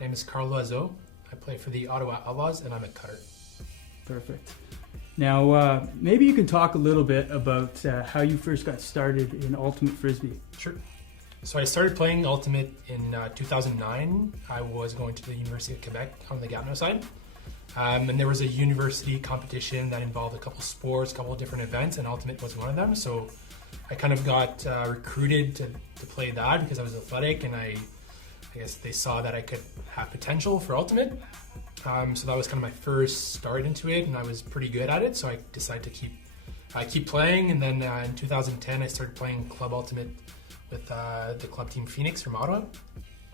My name is Karl Loiseau. I play for the Ottawa Outlaws, and I'm a cutter. Perfect. Now, maybe you can talk a little bit about how you first got started in Ultimate Frisbee. Sure. So I started playing Ultimate in 2009. I was going to the University of Quebec on the Gatineau side. And there was a university competition that involved a couple sports, a couple of different events, and Ultimate was one of them. So I kind of got recruited to play that because I was athletic, and I guess they saw that I could have potential for Ultimate. So that was kind of my first start into it, and I was pretty good at it. So I decided to keep playing, and then in 2010 I started playing Club Ultimate with the club team Phoenix from Ottawa,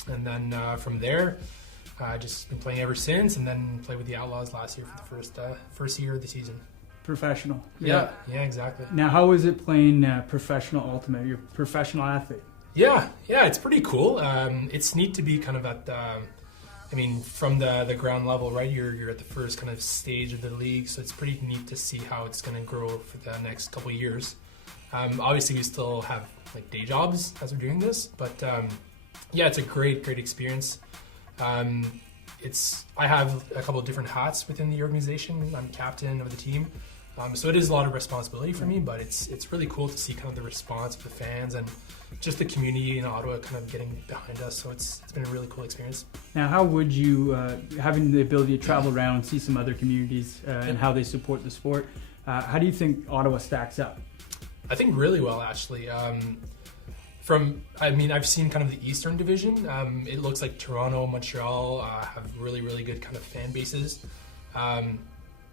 and then from there just been playing ever since, and then played with the Outlaws last year for the first year of the season. Professional. Yeah, exactly. Now, how is it playing professional Ultimate? You're a professional athlete. Yeah, it's pretty cool. It's neat to be kind of at from the ground level, right? You're at the first kind of stage of the league, so it's pretty neat to see how it's going to grow for the next couple of years. Obviously, we still have like day jobs as we're doing this, but it's a great experience. I have a couple of different hats within the organization. I'm captain of the team, so it is a lot of responsibility for me, but it's really cool to see kind of the response of the fans and just the community in Ottawa kind of getting behind us. So it's been a really cool experience. Now, how would you, having the ability to travel around, see some other communities and how they support the sport, how do you think Ottawa stacks up? I think really well, actually. I've seen kind of the Eastern Division. It looks like Toronto, Montreal have really good kind of fan bases.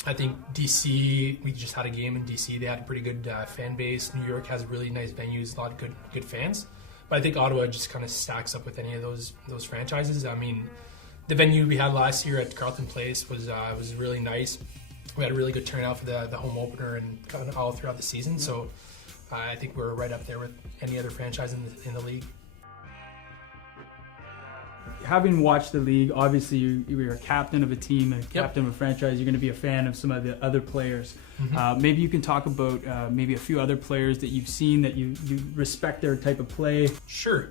I think DC, we just had a game in DC. They had a pretty good fan base. New York has really nice venues, a lot of good fans. But I think Ottawa just kind of stacks up with any of those franchises. I mean, the venue we had last year at Carleton Place was really nice. We had a really good turnout for the home opener and kind of all throughout the season. So I think we're right up there with any other franchise in the league. Having watched the league, obviously you're a captain of a team, a captain of a franchise. You're going to be a fan of some of the other players. Mm-hmm. Maybe you can talk about maybe a few other players that you've seen that you respect their type of play. Sure.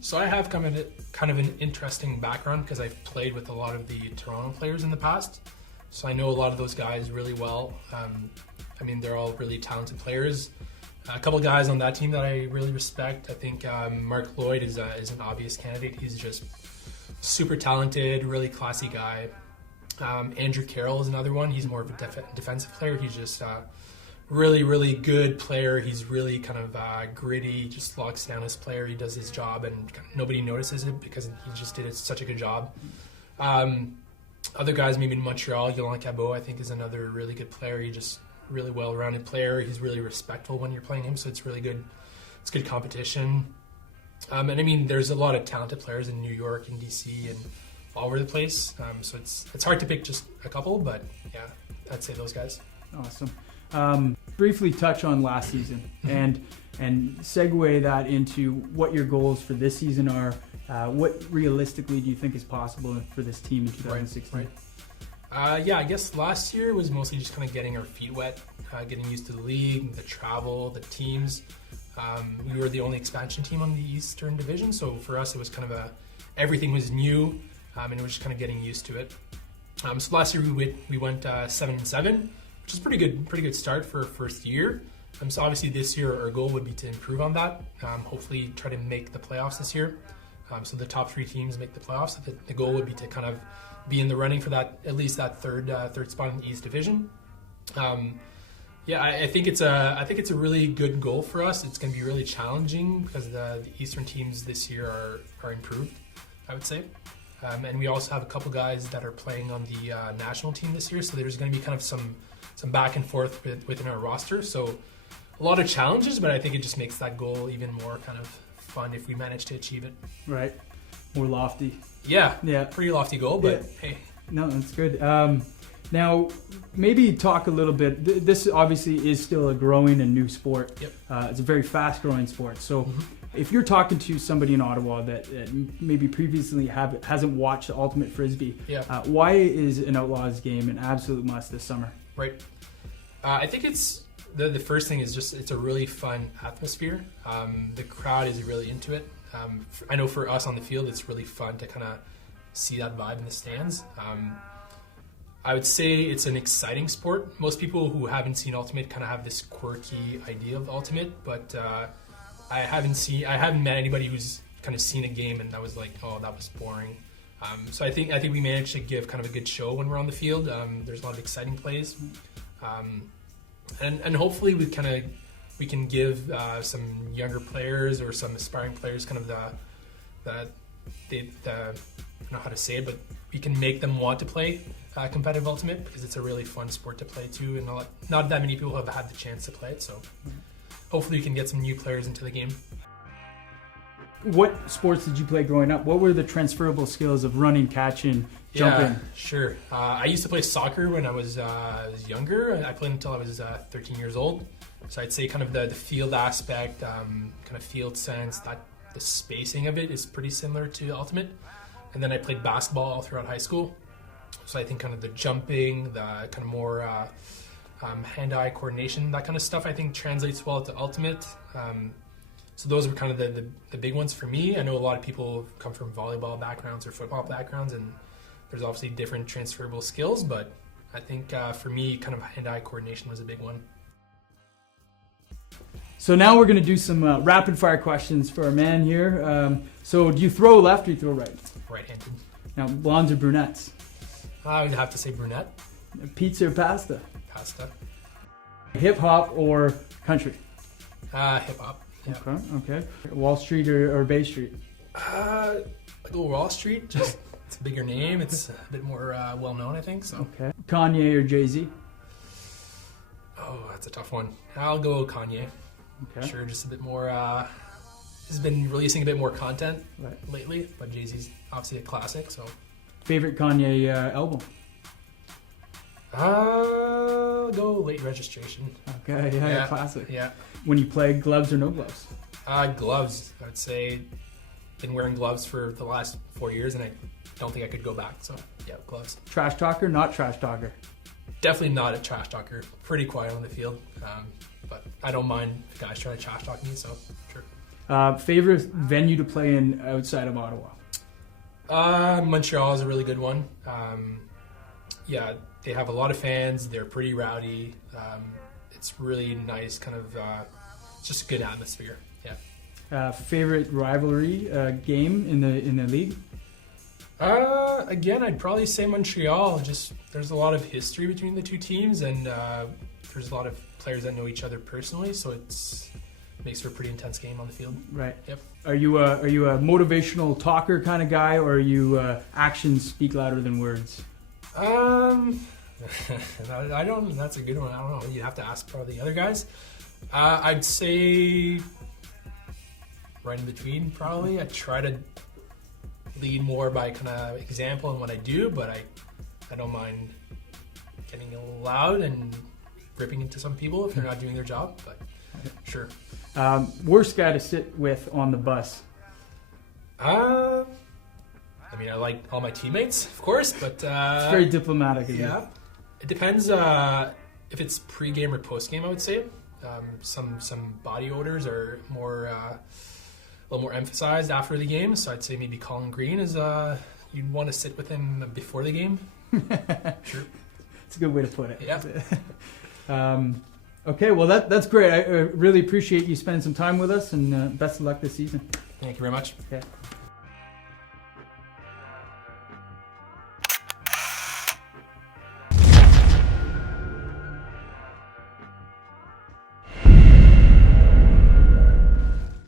So I have kind of an interesting background because I've played with a lot of the Toronto players in the past. So I know a lot of those guys really well. They're all really talented players. A couple guys on that team that I really respect. I think Mark Lloyd is an obvious candidate. He's just super talented, really classy guy. Andrew Carroll is another one. He's more of a defensive player. He's just really good player. He's really kind of gritty, just locks down his player. He does his job, and nobody notices it because he just did such a good job. Other guys, maybe in Montreal, Yolan Cabot, I think, is another really good player. He just really well-rounded player. He's really respectful when you're playing him, so it's really good. It's good competition. There's a lot of talented players in New York and DC and all over the place. So it's hard to pick just a couple, but yeah, I'd say those guys. Awesome. Briefly touch on last season and segue that into what your goals for this season are. What realistically do you think is possible for this team in 2016? Right. I guess last year was mostly just kind of getting our feet wet, getting used to the league, the travel, the teams. We were the only expansion team on the Eastern Division, so for us it was kind of everything was new, and it was just kind of getting used to it. So last year we went 7-7, which is pretty good start for a first year. So obviously this year our goal would be to improve on that. Hopefully try to make the playoffs this year. So the top 3 teams make the playoffs. So the goal would be to kind of be in the running for that, at least that third spot in the East Division. I think it's a really good goal for us. It's going to be really challenging because the Eastern teams this year are improved, I would say. And we also have a couple guys that are playing on the national team this year, so there's going to be kind of some back and forth within our roster. So a lot of challenges, but I think it just makes that goal even more kind of fun if we manage to achieve it. Right. More lofty. Yeah. Pretty lofty goal, but hey. No, that's good. Now, maybe talk a little bit. This obviously is still a growing and new sport. Yep. It's a very fast-growing sport. So if you're talking to somebody in Ottawa that maybe previously hasn't watched Ultimate Frisbee, why is an Outlaws game an absolute must this summer? Right. I think it's the first thing is just it's a really fun atmosphere. The crowd is really into it. I know for us on the field, it's really fun to kind of see that vibe in the stands. I would say it's an exciting sport. Most people who haven't seen Ultimate kind of have this quirky idea of Ultimate, but I haven't met anybody who's kind of seen a game and that was like, oh, that was boring. So I think we managed to give kind of a good show when we're on the field. There's a lot of exciting plays, and hopefully we can give some younger players or some aspiring players kind of I don't know how to say it, but we can make them want to play competitive Ultimate because it's a really fun sport to play too, and not that many people have had the chance to play it. So hopefully we can get some new players into the game. What sports did you play growing up? What were the transferable skills of running, catching, jumping? Yeah, sure. I used to play soccer when I was younger. I played until I was 13 years old. So I'd say kind of the field aspect, kind of field sense, that the spacing of it is pretty similar to Ultimate. And then I played basketball all throughout high school. So I think kind of the jumping, the kind of more hand-eye coordination, that kind of stuff I think translates well to Ultimate. So those were kind of the big ones for me. I know a lot of people come from volleyball backgrounds or football backgrounds, and there's obviously different transferable skills, but I think for me, kind of hand-eye coordination was a big one. So now we're going to do some rapid-fire questions for our man here. So do you throw left or you throw right? Right-handed. Now, blondes or brunettes? I would have to say brunette. Pizza or pasta? Pasta. Hip-hop or country? Hip-hop. Yeah. Okay. Wall Street or Bay Street? I go Wall Street. Just it's a bigger name. It's a bit more well-known, I think. So. Okay. Kanye or Jay-Z? Oh, that's a tough one. I'll go Kanye. Okay. Sure, just a bit more. He's been releasing a bit more content Right. lately, but Jay-Z's obviously a classic. So. Favorite Kanye album? Go Late Registration. Okay, yeah, classic. Yeah. When you play, gloves or no gloves? Gloves. I'd say been wearing gloves for the last 4 years, and I don't think I could go back. So yeah, gloves. Trash talker, not trash talker? Definitely not a trash talker. Pretty quiet on the field, but I don't mind if guys trying to trash talk me. So sure. Favorite venue to play in outside of Ottawa? Montreal is a really good one. Yeah, they have a lot of fans. They're pretty rowdy. It's really nice, kind of. It's just a good atmosphere. Yeah. Favorite rivalry game in the league? Again, I'd probably say Montreal. Just there's a lot of history between the two teams, and there's a lot of players that know each other personally, so it makes for a pretty intense game on the field. Right. Yep. Are you a motivational talker kind of guy, or are you actions speak louder than words? I don't. That's a good one. I don't know. You have to ask probably the other guys. I'd say right in between. Probably. I try to lead more by kind of example in what I do, but I don't mind getting loud and ripping into some people if they're not doing their job. But sure. Worst guy to sit with on the bus? I mean, I like all my teammates, of course, but it's very diplomatic. Yeah. It depends if it's pre-game or post-game, I would say. Some body odors are more a little more emphasized after the game, so I'd say maybe Colin Green is you'd want to sit with him before the game. Sure. It's a good way to put it. Yeah. Okay, well that's great. I really appreciate you spending some time with us, and best of luck this season. Thank you very much. Okay.